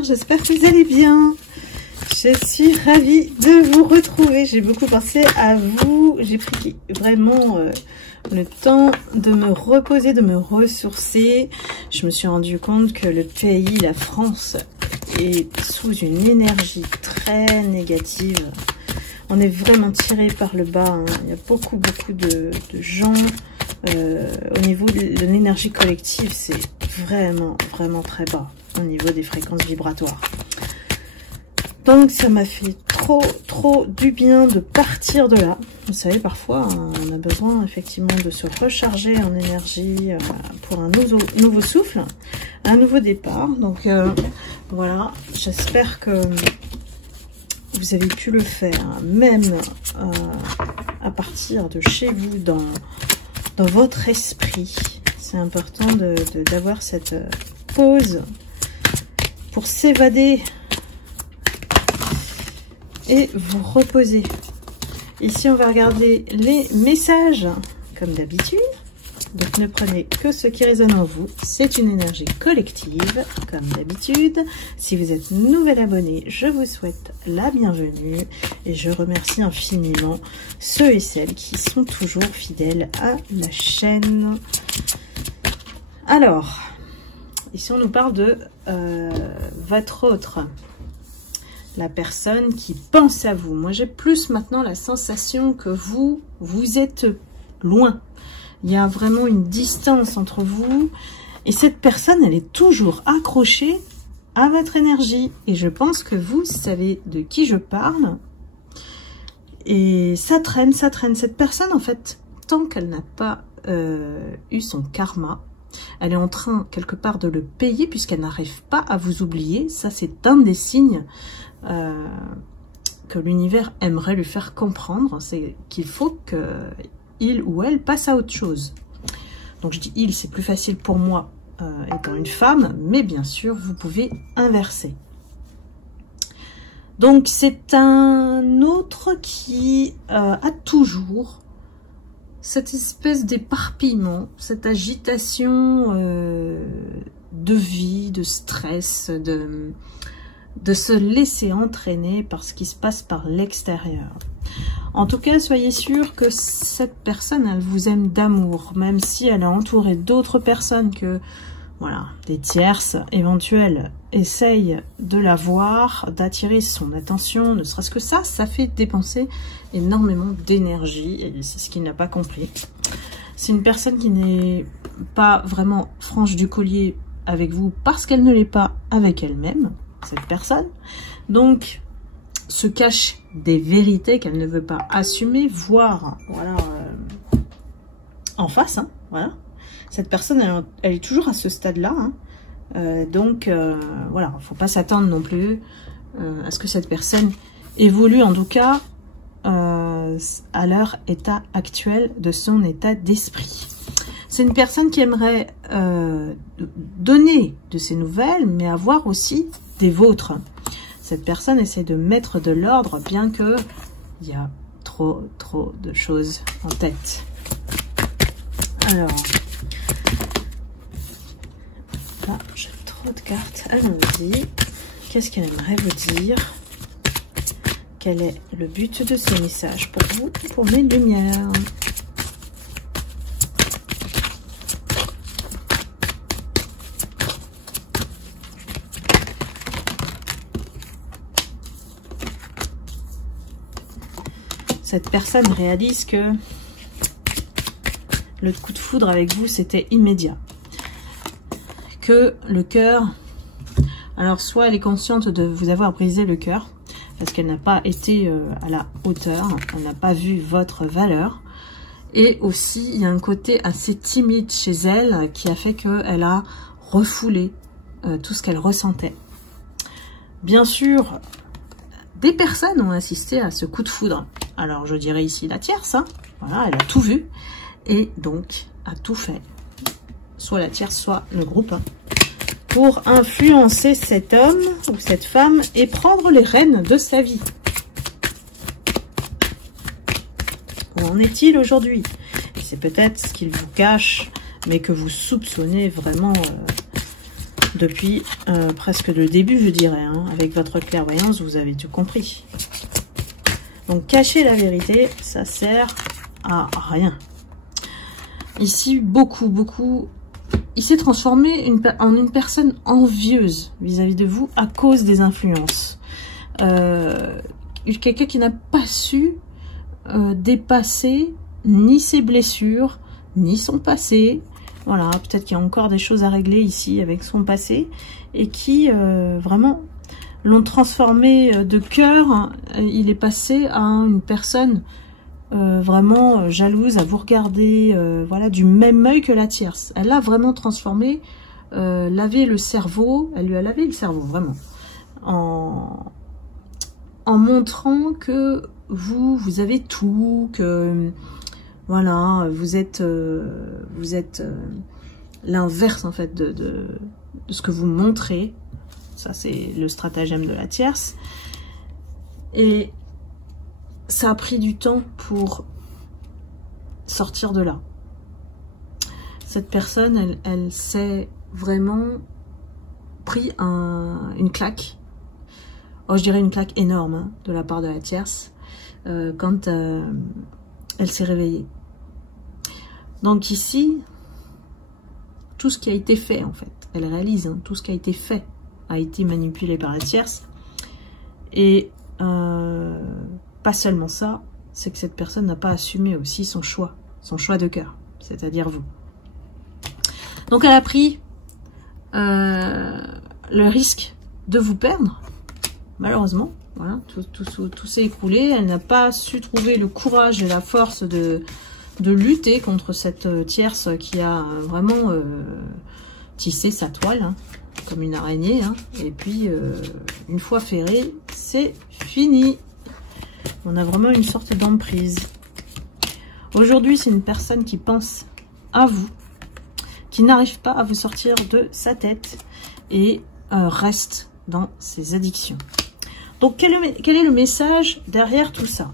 lumière, j'espère que vous allez bien. Je suis ravie de vous retrouver. J'ai beaucoup pensé à vous. J'ai pris vraiment le temps de me reposer, de me ressourcer. Je me suis rendu compte que le pays, la France, est sous une énergie très négative. On est vraiment tiré par le bas, hein. Il y a beaucoup de gens au niveau de l'énergie collective, c'est vraiment très bas au niveau des fréquences vibratoires. Donc ça m'a fait trop du bien de partir de là. Vous savez, parfois on a besoin effectivement de se recharger en énergie pour un nouveau souffle, un nouveau départ. Donc voilà, j'espère que vous avez pu le faire, même à partir de chez vous, dans votre esprit. C'est important d'avoir cette pause pour s'évader et vous reposer. Ici, on va regarder les messages, comme d'habitude. Donc, ne prenez que ce qui résonne en vous. C'est une énergie collective, comme d'habitude. Si vous êtes nouvel abonné, je vous souhaite la bienvenue. Et je remercie infiniment ceux et celles qui sont toujours fidèles à la chaîne. Alors, ici, on nous parle de votre autre. La personne qui pense à vous. Moi, j'ai plus maintenant la sensation que vous êtes loin. Il y a vraiment une distance entre vous. Et cette personne, elle est toujours accrochée à votre énergie. Et je pense que vous savez de qui je parle. Et ça traîne. Cette personne, en fait, tant qu'elle n'a pas eu son karma, elle est en train, quelque part, de le payer puisqu'elle n'arrive pas à vous oublier. Ça, c'est un des signes que l'univers aimerait lui faire comprendre. C'est qu'il faut que il ou elle passe à autre chose. Donc je dis il, c'est plus facile pour moi étant une femme, mais bien sûr vous pouvez inverser. Donc c'est un autre qui a toujours cette espèce d'éparpillement, cette agitation de vie, de stress, de se laisser entraîner par ce qui se passe par l'extérieur. En tout cas, soyez sûr que cette personne, elle vous aime d'amour, même si elle est entourée d'autres personnes que, voilà, des tierces éventuelles essayent de la voir, d'attirer son attention, ne serait-ce que ça fait dépenser énormément d'énergie, et c'est ce qu'il n'a pas compris. C'est une personne qui n'est pas vraiment franche du collier avec vous parce qu'elle ne l'est pas avec elle-même, cette personne. Donc, se cache des vérités qu'elle ne veut pas assumer, voire, voilà, en face, hein, voilà. Cette personne, elle est toujours à ce stade-là, hein. Donc, voilà, faut pas s'attendre non plus à ce que cette personne évolue, en tout cas, à leur état actuel de son état d'esprit. C'est une personne qui aimerait donner de ses nouvelles, mais avoir aussi des vôtres. Cette personne essaie de mettre de l'ordre, bien que il y a trop de choses en tête. Alors, là, j'ai trop de cartes. Allons-y. Qu'est-ce qu'elle aimerait vous dire? Quel est le but de ce message pour vous, pour mes lumières? Cette personne réalise que le coup de foudre avec vous, c'était immédiat. Que le cœur... Alors, soit elle est consciente de vous avoir brisé le cœur, parce qu'elle n'a pas été à la hauteur, elle n'a pas vu votre valeur. Et aussi, il y a un côté assez timide chez elle qui a fait qu'elle a refoulé tout ce qu'elle ressentait. Bien sûr, des personnes ont assisté à ce coup de foudre. Alors, je dirais ici la tierce, hein. Voilà, elle a tout vu et donc a tout fait. Soit la tierce, soit le groupe, hein, pour influencer cet homme ou cette femme et prendre les rênes de sa vie. Où en est-il aujourd'hui? C'est peut-être ce qu'il vous cache, mais que vous soupçonnez vraiment depuis presque le début, je dirais. Hein. Avec votre clairvoyance, vous avez tout compris. Donc, cacher la vérité, ça sert à rien. Ici, beaucoup, il s'est transformé en une personne envieuse vis-à-vis de vous à cause des influences. Quelqu'un qui n'a pas su dépasser ni ses blessures, ni son passé. Voilà, peut-être qu'il y a encore des choses à régler ici avec son passé et qui vraiment l'ont transformé de cœur. Il est passé à une personne vraiment jalouse, à vous regarder voilà, du même œil que la tierce. Elle l'a vraiment transformé, lavé le cerveau, elle lui a lavé le cerveau vraiment, en montrant que vous avez tout, que voilà, vous êtes l'inverse en fait de ce que vous montrez. Ça, c'est le stratagème de la tierce. Et ça a pris du temps pour sortir de là. Cette personne, elle s'est vraiment pris une claque. Oh, je dirais une claque énorme hein, de la part de la tierce quand elle s'est réveillée. Donc ici, tout ce qui a été fait en fait, elle réalise, hein, tout ce qui a été fait a été manipulé par la tierce. Et pas seulement ça, c'est que cette personne n'a pas assumé aussi son choix de cœur, c'est-à-dire vous. Donc elle a pris le risque de vous perdre, malheureusement. Voilà, tout s'est écroulé. Elle n'a pas su trouver le courage et la force de lutter contre cette tierce qui a vraiment tissé sa toile, hein, comme une araignée. Hein. Et puis, une fois ferrée, c'est fini. On a vraiment une sorte d'emprise. Aujourd'hui, c'est une personne qui pense à vous, qui n'arrive pas à vous sortir de sa tête et reste dans ses addictions. Donc, quel est le message derrière tout ça?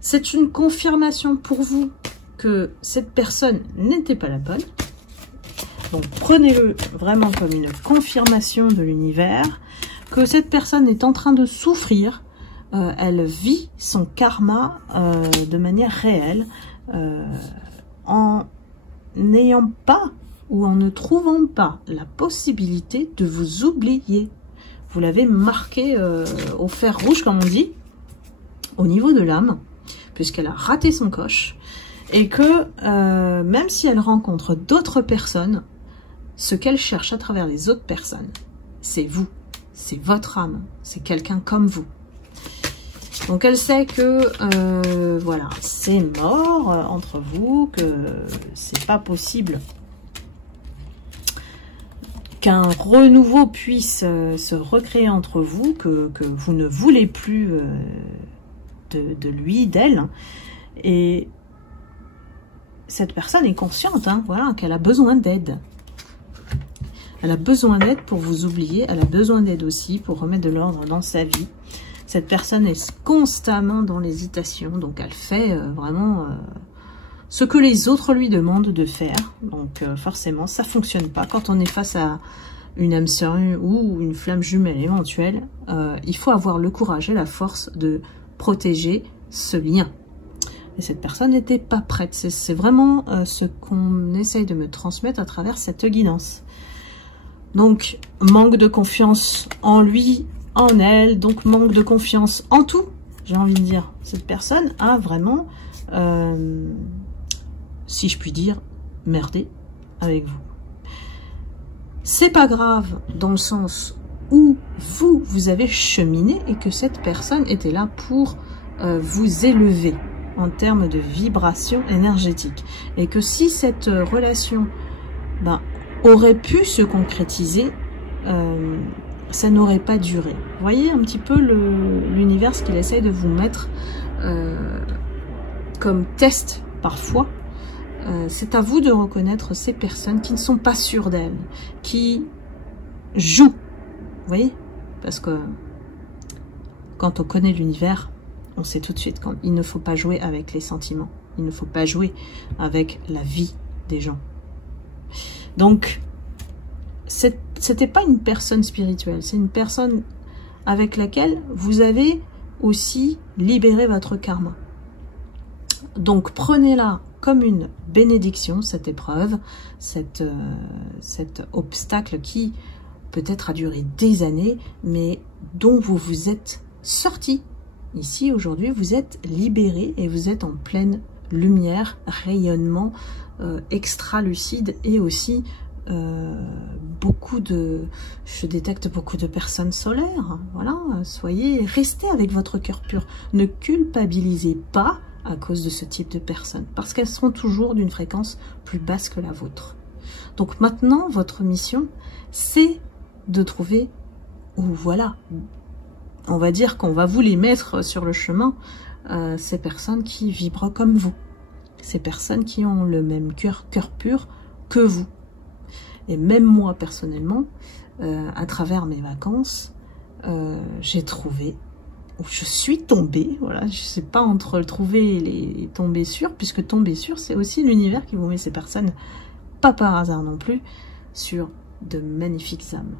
C'est une confirmation pour vous que cette personne n'était pas la bonne. Donc, prenez-le vraiment comme une confirmation de l'univers, que cette personne est en train de souffrir. Elle vit son karma de manière réelle, en n'ayant pas ou en ne trouvant pas la possibilité de vous oublier. Vous l'avez marqué au fer rouge, comme on dit, au niveau de l'âme, puisqu'elle a raté son coche, et que même si elle rencontre d'autres personnes, ce qu'elle cherche à travers les autres personnes, c'est vous, c'est votre âme, c'est quelqu'un comme vous. Donc elle sait que voilà, c'est mort entre vous, que c'est pas possible qu'un renouveau puisse se recréer entre vous, que vous ne voulez plus de lui, d'elle. Et cette personne est consciente, hein, voilà, qu'elle a besoin d'aide. Elle a besoin d'aide pour vous oublier, elle a besoin d'aide aussi pour remettre de l'ordre dans sa vie. Cette personne est constamment dans l'hésitation, donc elle fait vraiment ce que les autres lui demandent de faire. Donc forcément, ça ne fonctionne pas. Quand on est face à une âme sœur ou une flamme jumelle éventuelle, il faut avoir le courage et la force de protéger ce lien. Et cette personne n'était pas prête. C'est vraiment ce qu'on essaye de me transmettre à travers cette guidance. Donc, manque de confiance en lui, en elle, donc manque de confiance en tout, j'ai envie de dire. Cette personne a vraiment, si je puis dire, merdé avec vous. C'est pas grave dans le sens où vous avez cheminé et que cette personne était là pour vous élever en termes de vibration énergétique. Et que si cette relation aurait pu se concrétiser, ça n'aurait pas duré. Vous voyez un petit peu l'univers qu'il essaie de vous mettre comme test parfois. C'est à vous de reconnaître ces personnes qui ne sont pas sûres d'elles, qui jouent. Vous voyez? Parce que quand on connaît l'univers, on sait tout de suite qu'il ne faut pas jouer avec les sentiments. Il ne faut pas jouer avec la vie des gens. Donc, c'était pas une personne spirituelle, c'est une personne avec laquelle vous avez aussi libéré votre karma. Donc prenez-la comme une bénédiction, cette épreuve, cet obstacle qui peut-être a duré des années, mais dont vous vous êtes sorti. Ici, aujourd'hui, vous êtes libéré et vous êtes en pleine lumière, rayonnement extra lucide et aussi je détecte beaucoup de personnes solaires. Voilà, restez avec votre cœur pur. Ne culpabilisez pas à cause de ce type de personnes, parce qu'elles seront toujours d'une fréquence plus basse que la vôtre. Donc maintenant, votre mission, c'est de trouver, ou voilà, on va dire qu'on va vous les mettre sur le chemin, ces personnes qui vibrent comme vous, ces personnes qui ont le même cœur pur que vous. Et même moi, personnellement, à travers mes vacances, j'ai trouvé, où je suis tombée, voilà, je sais pas entre le trouver et les tomber sur, puisque tomber sur, c'est aussi l'univers qui vous met ces personnes, pas par hasard non plus, sur de magnifiques âmes.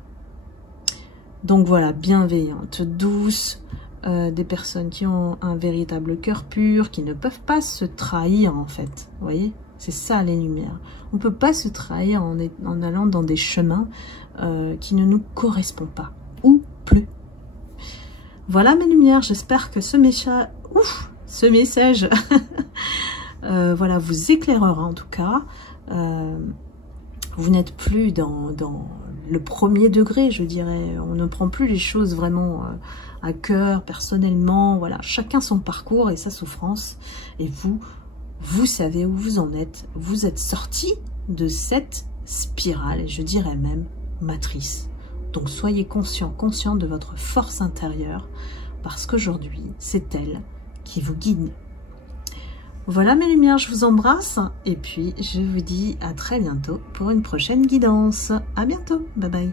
Donc voilà, bienveillantes, douces, des personnes qui ont un véritable cœur pur, qui ne peuvent pas se trahir en fait, vous voyez, c'est ça les lumières. On ne peut pas se trahir en allant dans des chemins qui ne nous correspondent pas, ou plus. Voilà mes lumières, j'espère que ce message voilà, vous éclairera en tout cas. Vous n'êtes plus dans le premier degré, je dirais. On ne prend plus les choses vraiment à cœur, personnellement. Voilà, chacun son parcours et sa souffrance. Et vous savez où vous en êtes. Vous êtes sorti de cette spirale, et je dirais même matrice. Donc soyez conscient de votre force intérieure, parce qu'aujourd'hui, c'est elle qui vous guide. Voilà mes lumières, je vous embrasse, et puis je vous dis à très bientôt pour une prochaine guidance. À bientôt, bye bye.